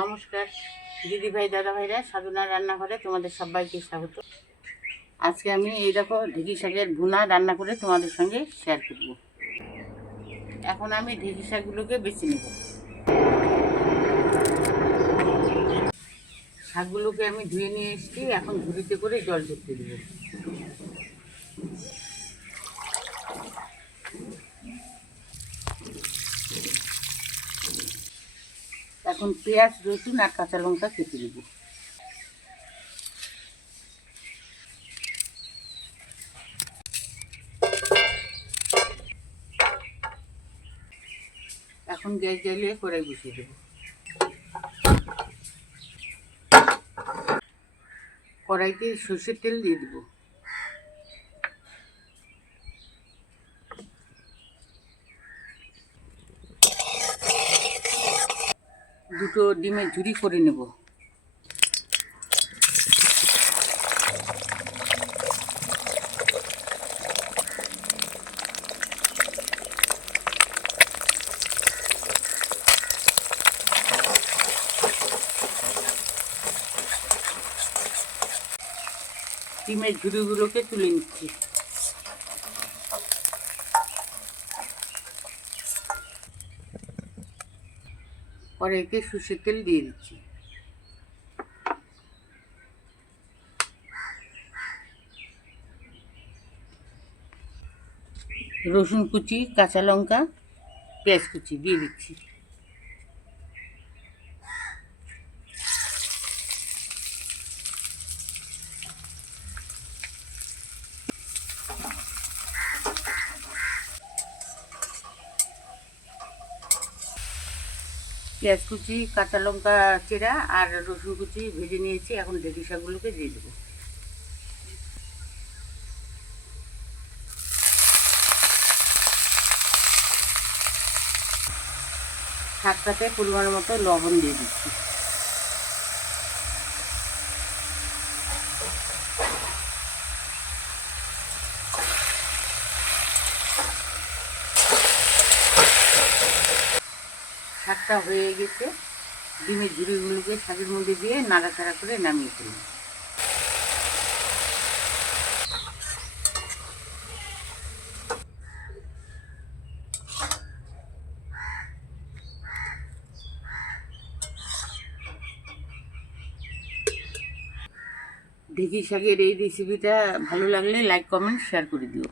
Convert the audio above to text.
নমস্কার দিদি ভাই দাদা ভাইরা, সাধনা রান্নাঘরে তোমাদের সবাইকে স্বাগত। আজকে আমি এই দেখো ঢেঁকি শাকের ভুনা রান্না করে তোমাদের সঙ্গে শেয়ার করব। এখন আমি ঢেঁকি শাকগুলোকে বেছে নেব। শাকগুলোকে আমি ধুয়ে নিয়ে এসেছি, এখন ঝুড়িতে করে জল ঝরতে দেব। এখন পেঁয়াজ, রসুন আর কাঁচা লঙ্কা কেটে দেব। এখন গ্যাস জ্বালিয়ে কড়াই বসিয়ে দেব। কড়াইতে সর্ষের তেল দিয়ে দেব। দুটো ডিমের ঝুড়ি করে নেব। ডিমের ঝুড়িগুলোকে তুলে নিচ্ছি। কড়াইতে সর্ষের তেল দিয়ে দিচ্ছি। রসুন কুচি, কাঁচা লঙ্কা, পেঁয়াজ কুচি দিয়ে দিচ্ছি। পেঁয়াজ কুচি, কাঁচা লঙ্কা চেরা আর রসুন কুচি ভেজে নিয়েছি। এখন ঢেঁকি শাকগুলোকে দিয়ে দেবো। শাকটাতে পরিমাণ মতো লবণ দিয়ে দিচ্ছি। শাকটা হয়ে গেছে, ডিমের ঝুড়িগুলোকে শাকের মধ্যে দিয়ে নাড়াচাড়া করে নামিয়ে ফেলুন। ঢেঁকি শাকের এই রেসিপিটা ভালো লাগলে লাইক, কমেন্ট, শেয়ার করে দিও।